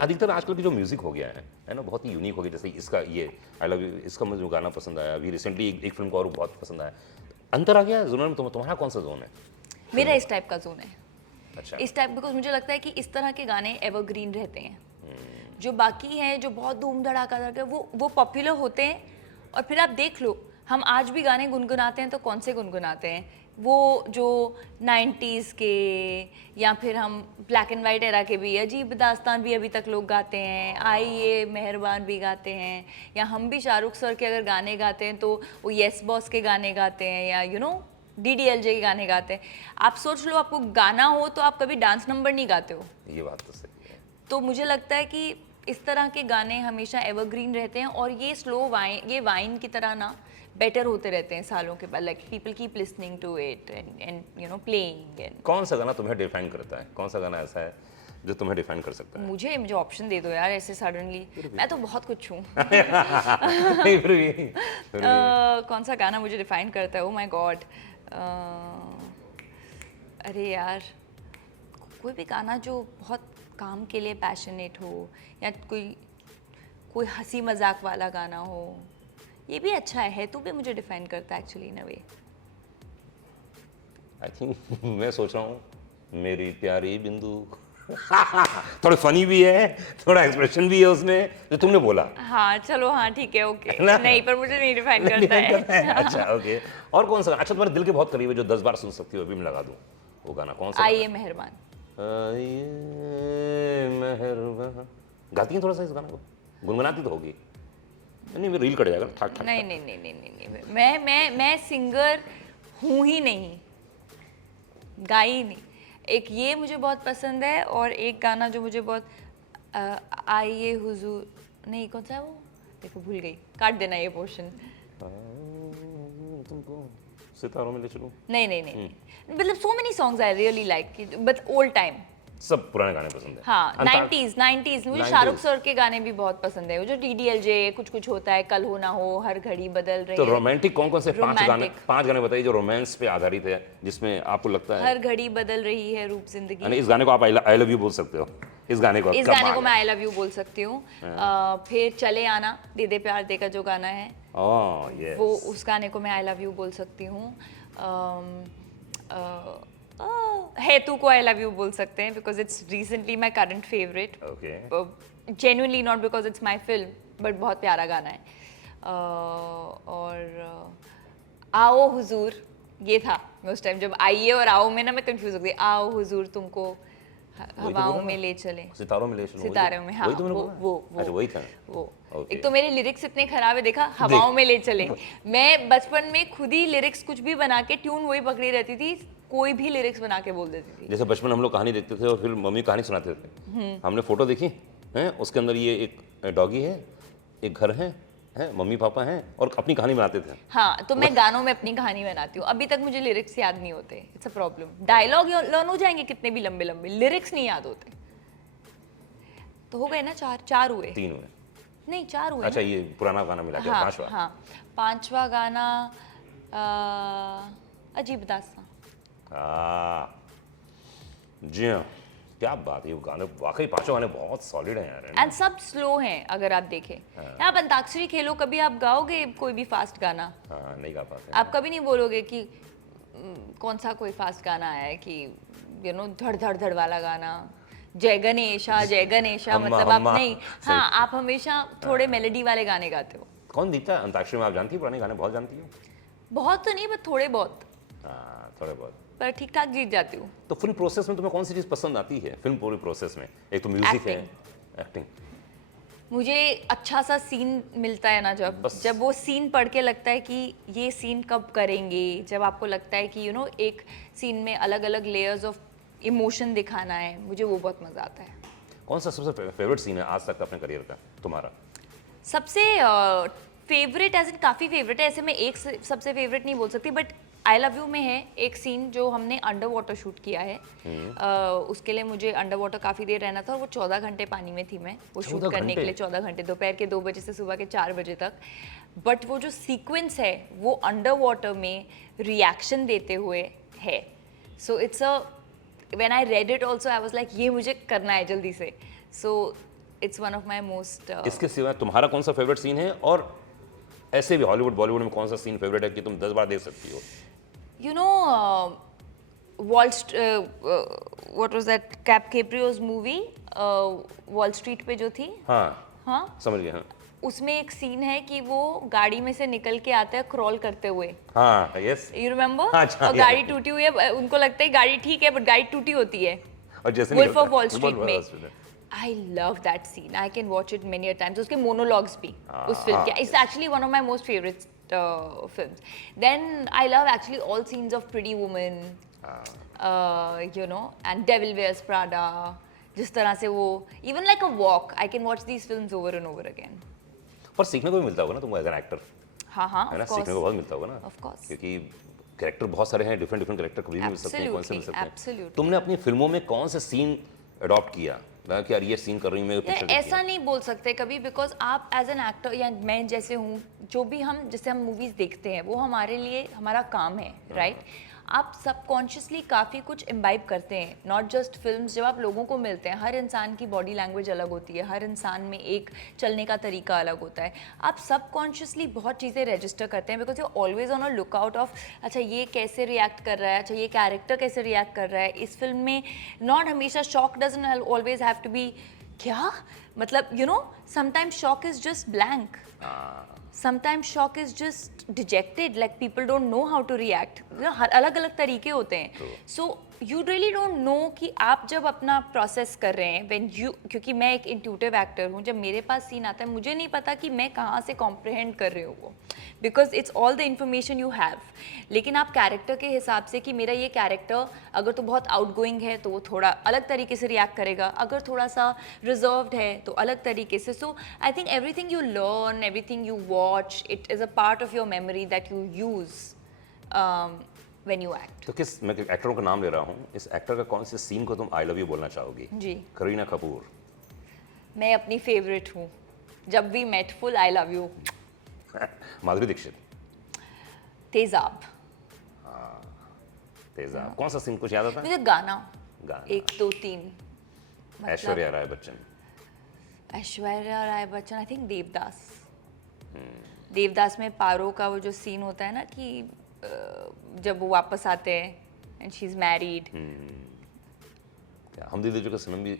अधिकतर आजकल की जो म्यूजिक हो गया है ना, बहुत ही यूनिक हो गया। जैसे इसका ये आई लव यू, इसका मुझे गाना पसंद आया। अभी रिसेंटली एक फिल्म को और बहुत पसंद आया। अंतर आ गया जोन में। तुम्हारा कौन सा जोन है? मेरा इस टाइप का जोन है। अच्छा। इस टाइप, बिकॉज मुझे लगता है कि इस तरह के गाने एवरग्रीन रहते हैं। जो बाकी हैं जो बहुत धूम धड़ाका करके वो पॉपुलर होते हैं, और फिर आप देख लो हम आज भी गाने गुनगुनाते हैं तो कौन से गुनगुनाते हैं, वो जो 90s के, या फिर हम ब्लैक एंड वाइट एरा के भी अजीब दास्तान भी अभी तक लोग गाते हैं, आइए मेहरबान भी गाते हैं, या हम भी शाहरुख सर के अगर गाने गाते हैं तो वो यस बॉस के गाने गाते हैं, या DDLJ के गाने गाते हैं। आप सोच लो, आपको गाना हो तो आप कभी डांस नंबर नहीं गाते हो। ये बात तो सही है। तो मुझे लगता है कि इस तरह के गाने हमेशा एवरग्रीन रहते हैं, और ये स्लो वाइन, ये वाइन की तरह ना बेटर होते रहते हैं सालों के बाद। Like people keep listening to it and playing. And कौन सा गाना तुम्हें डिफाइन करता है? कौन सा गाना ऐसा है जो तुम्हें डिफाइन कर सकता है? मुझे ऑप्शन दे दो यार ऐसे सडनली, मैं तो बहुत कुछ हूँ। नहीं, फिर भी। कौन सा गाना मुझे डिफाइन करता है? ओ माय गॉड, अरे यार, कोई भी गाना जो बहुत काम के लिए पैशनेट हो, या कोई हंसी मजाक वाला गाना हो, ये भी अच्छा है तो भी मुझे डिफाइन करता है actually in a way. I think मैं सोच रहा हूँ मेरी प्यारी बिंदु। थोड़ा फनी भी है, थोड़ा एक्सप्रेशन भी है उसमें, जो तुमने बोला। हाँ चलो, हाँ ठीक है, ओके। ना? नहीं, पर मुझे नहीं डिफाइन करता है। अच्छा, ओके। और कौन सा? अच्छा, तुम्हारे दिल के बहुत करीब है जो 10 बार सुन सकती हो, अभी मैं लगा दूं वो गाना, कौन सा? आइए मेहरबान। आइए मेहरबान। गाती हैं थोड़ा सा इस गाना को? गुनगुनाती तो होगी। नहीं, रील कट जाएगा। ठाक ठाक। नहीं नहीं नहीं नहीं नहीं नहीं, मैं सिंगर हूँ ही नहीं, गाई ही नहीं। एक ये मुझे बहुत पसंद है, और एक गाना जो मुझे बहुत आइए हुजूर, नहीं कौन सा है वो, देखो भूल गई, काट देना ये पोर्शन। तुमको सितारों में ले चलूं? नहीं नहीं नहीं, मतलब so many songs I really like, but old time. सब पुराने गाने पसंद है। हाँ, 90s मुझे शाहरुख सर के गाने भी बहुत पसंद है। वो जो DDLJ कुछ कुछ होता है, कल हो ना हो, हर घड़ी बदल रही तो है। रोमांटिक कौन कौन से Romantic. पांच गाने बताइए जो रोमांस पे आधारित है, जिसमें आपको लगता है हर घड़ी बदल रही है रूप जिंदगी। इस गाने को आप आई लव यू बोल सकते हो? इस गाने को मैं आई लव यू बोल सकती हूँ। फिर चले आना, दे दे प्यार दे का जो गाना है, yes. वो उस गाने को मैं आई लव यू बोल सकती हूँ। है तू को आई लव यू बोल सकते हैं, because it's recently my current favourite. Genuinely not because it's my film, but बहुत प्यारा गाना है। और आओ हुजूर, ये था उस टाइम जब आइए और आओ में ना मैं कंफ्यूज हो गई। आओ हुजूर तुमको हवाओं में ले चले, सितारों में ले चलो, सितारों में। हाँ, वही तो मैंने वो बोला। वो अच्छा, वही था वो। Okay. एक तो मेरे लिरिक्स इतने खराब है, देखा, हवाओं में ले चले। मैं बचपन में खुद ही लिरिक्स कुछ भी बना के ट्यून वही पकड़ी रहती थी, कोई भी लिरिक्स बना के बोल देती थी। जैसे बचपन हम लोग कहानी देखते थे और फिर मम्मी कहानी सुनाते थे। हमने फोटो देखी है, उसके अंदर ये एक डॉगी है, एक घर है, मम्मी पापा हैं, और अपनी कहानी बनाते थे। हाँ, तो मैं गानों में अपनी कहानी बनाती हूँ। अभी तक मुझे लिरिक्स याद नहीं होते, it's a problem. Dialogue learn हो जाएंगे कितने भी लंबे लंबे, लिरिक्स नहीं याद होते। तो हो गए ना, चार हुए? 3 हुए। नहीं, 4 हुए। अच्छा, ये पुराना गाना मिला के? हाँ, 5वां? हाँ, 5वां गाना अजीब दास्तां। जी हाँ, क्या बात है, ये गाने वाकई 5 गाने बहुत सॉलिड हैं यार। एंड सब स्लो हैं अगर आप देखें। आप अंताक्षरी खेलो, कभी आप गाओगे कोई भी फास्ट गाना? हाँ, नहीं गा पाते। आप कभी नहीं बोलोगे कि कौन सा कोई फास्ट गाना है कि धड़ धड़ धड़ वाला गाना, जय गणेशा जय गणेशा, मतलब आप नहीं। हाँ, आप हमेशा थोड़े मेलोडी वाले गाने गाते हो। कौन जीतता है अंताक्षरी में? आप जानती हो पुराने गाने? बहुत जानती हो? बहुत तो नहीं, बस थोड़े बहुत। हाँ, थोड़े बहुत, पर ठीक ठाक जीत जाती हूँ। तो फिल्म प्रोसेस में तुम्हें कौन सी चीज़ पसंद आती है? फिल्म पूरी प्रोसेस में एक तो म्यूजिक है, एक्टिंग। मुझे अच्छा सा सीन मिलता है ना, जब वो सीन पढ़ के लगता है कि ये सीन कब करेंगे, जब आपको लगता है कि एक सीन में अलग अलग लेयर्स ऑफ इमोशन दिखाना है, मुझे वो बहुत मजा आता है। कौन सा सबसे फेवरेट सीन है आज तक का अपने करियर का तुम्हारा? सबसे फेवरेट एज इन काफ़ी फेवरेट है, ऐसे मैं एक सबसे फेवरेट नहीं बोल सकती, बट आई लव यू में है एक सीन जो हमने अंडर वाटर शूट किया है। उसके लिए मुझे अंडर वाटर काफ़ी देर रहना था, और वो 14 घंटे पानी में थी मैं, वो शूट करने के लिए 14 घंटे, दोपहर के 2 बजे से सुबह के 4 बजे तक। बट वो जो सीक्वेंस है वो अंडर वाटर में रिएक्शन देते हुए है। So it's a, when I read it also I was like ये मुझे करना है जल्दी से। सो it's one of my most इसके सिवा तुम्हारा कौन सा फेवरेट सीन है, और ऐसे भी हॉलीवुड बॉलीवुड में कौन सा सीन फेवरेट है कि तुम 10 बार देख सकती हो? you know what was that Caprio's movie Wall Street पे जो थी, हाँ हाँ समझ गया, हाँ उसमें एक सीन है कि वो गाड़ी में से निकल के आते हैं क्रॉल करते हुए, हाँ यस, यू रिमेम्बर? हाँ, अच्छा, और याद गाड़ी है। टूटी हुई है, उनको लगता है गाड़ी ठीक है बट गाड़ी टूटी होती है। और जैसे Wolf निकलता of Wall है, Street Wolf of में Wall Street। I love that scene. I can watch it many a times. उसके monologues भी उस फिल्म के, हाँ, it's actually one of my most favorite films. Then I love actually all scenes of Pretty Woman, you know, and Devil Wears Prada. जिस तरह से वो even like a walk, I can watch these films over and over again. पर सीखने को भी मिलता होगा ना तुमको एज एन एक्टर, हाँ हाँ, है ना, of course. सीखने को बहुत मिलता होगा ना, Of course. क्योंकि कैरेक्टर बहुत सारे हैं, डिफरेंट डिफरेंट कैरेक्टर कभी भी मिल सकते हैं, कौन से मिल सकते हैं। Absolutely. तुमने अपनी फिल्मों में कौन से सीन अडॉप्ट किया, लगा कि यार ये सीन कर रही हूँ मैं, यार पिक्चर ऐसा नहीं बोल सकते कभी, बिकॉज आप एज एन एक्टर या मैं जैसे हूँ, जो भी हम जैसे हम मूवीज देखते हैं वो हमारे लिए हमारा काम है, राइट? आप सबकॉन्शियसली काफ़ी कुछ इम्बाइब करते हैं, नॉट जस्ट फिल्म्स। जब आप लोगों को मिलते हैं, हर इंसान की बॉडी लैंग्वेज अलग होती है, हर इंसान में एक चलने का तरीका अलग होता है। आप सबकॉन्शियसली बहुत चीज़ें रजिस्टर करते हैं because you always on a lookout of अच्छा ये कैसे रिएक्ट कर रहा है, अच्छा ये कैरेक्टर कैसे रिएक्ट कर रहा है इस फिल्म में। नॉट हमेशा shock doesn't always have to be क्या, मतलब you know sometimes shock is just blank, sometimes shock is just dejected, like people don't know how to react, you know, हर अलग अलग तरीके होते हैं। so you really don't know कि आप जब अपना प्रोसेस कर रहे हैं when you, क्योंकि मैं एक इंट्यूटिव एक्टर हूँ, जब मेरे पास सीन आता है मुझे नहीं पता कि मैं कहाँ से कॉम्प्रिहेंड कर रही हूँ वो, because it's all the information you have. लेकिन आप कैरेक्टर के हिसाब से कि मेरा ये कैरेक्टर अगर तो बहुत आउटगोइंग है तो वो थोड़ा अलग तरीके से रिएक्ट करेगा, अगर थोड़ा सा रिजर्व्ड है तो अलग तरीके से। So I think everything you learn, everything you watch, it is a part of your memory that you use when you act. तो किस, मैं एक्टरों का नाम ले रहा हूँ, इस एक्टर का कौन से सीन को तुम आई लव यू बोलना चाहोगी? जी, करीना कपूर। मैं अपनी फेवरेट हूँ, Jab We Met full I love you. Madhuri Dixit. Tezaab. Tezaab, कौन सा सीन कुछ याद आता है? मुझे गाना गाना। 1 2 3, ऐश्वर्या राय बच्चन। Aishwarya Rai Bachchan, I think Devdas. देवदास में पारो का वो जो सीन होता है ना कि जब वो वापस आते हैं एंड शी इज मैरिड। हम दिल दे चुके सनम भी,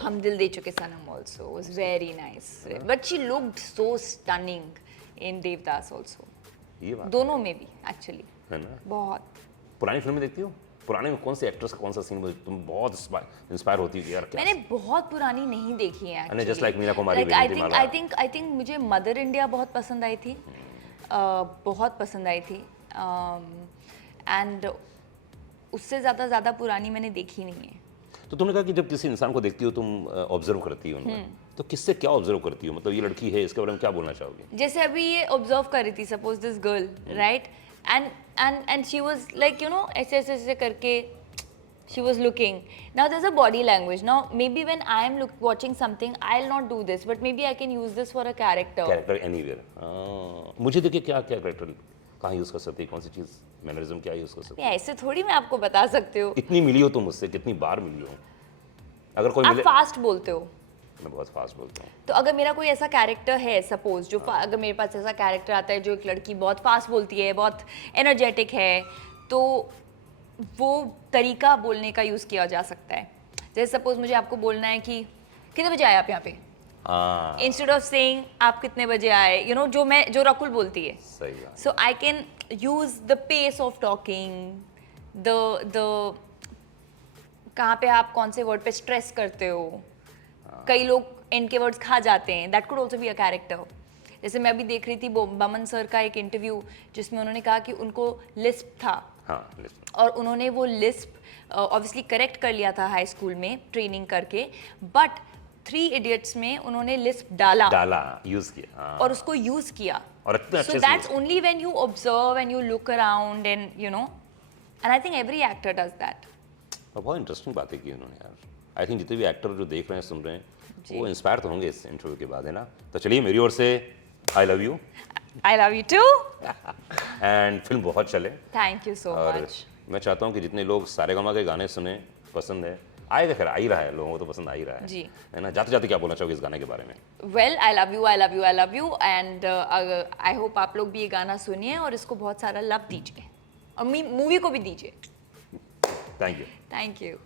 हम Dil De Chuke Sanam also was very nice, but she looked so stunning in Devdas also. ये बात दोनों में भी एक्चुअली है ना। बहुत। पुरानी फिल्में देखती हो? पुराने में कौन से एक्ट्रेस का कौन सा सीन तुम बहुत इंस्पायर होती हो कि यार क्या? मैंने बहुत पुरानी नहीं देखी है मैंने just like Meena Kumari, I think मुझे मदर इंडिया बहुत पसंद आई थी, बहुत पसंद आई थी, एंड उससे ज़्यादा पुरानी मैंने देखी नहीं है। तो तुमने कहा कि जब किसी इंसान को देखती हो तुम ऑब्जर्व करती हो उनको, तो किससे क्या ऑब्जर्व करती हो? मतलब ये लड़की है, इसके बारे में क्या बोलना चाहोगे? जैसे अभी ये ऑब्जर्व कर रही थी, suppose this girl, right, and she was like you know ऐसे करके she was looking. Now there's a body language. Now maybe when I am watching something, I'll not do this, but maybe I can use this for a character. Character anywhere. मुझे देखिए क्या क्या character कहाँ use कर सकती है, कौन सी चीज मैनरिज्म क्या यूज कर सकती है? ऐसे थोड़ी मैं आपको बता सकती हूँ। इतनी मिली हो तुम मुझसे, कितनी बार मिली हो? अगर कोई आप मिले, फास्ट बोलते हो। मैं बहुत फास्ट बोलता हूँ। तो अगर मेरा कोई ऐसा कैरेक्टर है, सपोज जो अगर मेरे पास ऐसा कैरेक्टर आता है जो एक लड़की बहुत फास्ट बोलती है, बहुत एनर्जेटिक है, तो वो तरीका बोलने का यूज़ किया जा सकता है। जैसे सपोज मुझे आपको बोलना है कि कितने बजे आए आप यहाँ पे, इंस्टेड ऑफ सेइंग आप कितने बजे आए, यू नो जो रकुल बोलती है। सही बात। So I can use the pace of talking, the कहाँ पे आप कौन से वर्ड पे स्ट्रेस करते हो। कई लोग इनके वर्ड्स खा जाते हैं, that could also be a character. जैसे मैं अभी देख रही थी बमन सर का एक इंटरव्यू जिसमें उन्होंने कहा कि उनको लिस्प था, और उन्होंने वो लिस्प ऑब्वियसली करेक्ट कर लिया था हाई स्कूल में ट्रेनिंग करके, बट 3 इडियट्स में उन्होंने लिस्प डाला यूज किया, और उसको यूज किया। और इतने अच्छे सो से that's only when you observe and you look around and you know, and I think every actor does that. बहुत इंटरेस्टिंग बातें की उन्होंने यार। आई थिंक जितने भी एक्टर जो देख रहे हैं, सुन रहे हैं, वो इंस्पायर तो होंगे इस इंटरव्यू के बाद, है ना। तो चलिए मेरी ओर से I love you. I love you too. And film बहुत चले। थैंक यू सो और मच। मैं चाहता हूँ कि जितने लोग सारेगामा के गाने सुने पसंद है, आएगा, खैर आ ही रहा है, लोगों को तो पसंद आ ही रहा है जी। है ना। जाते जाते क्या बोलना चाहोगे इस गाने के बारे में? Well, I love you, I love you, I love you, and I hope आप लोग भी ये गाना सुनिए और इसको बहुत सारा लव दीजिए और मूवी को भी दीजिए। Thank you. Thank you.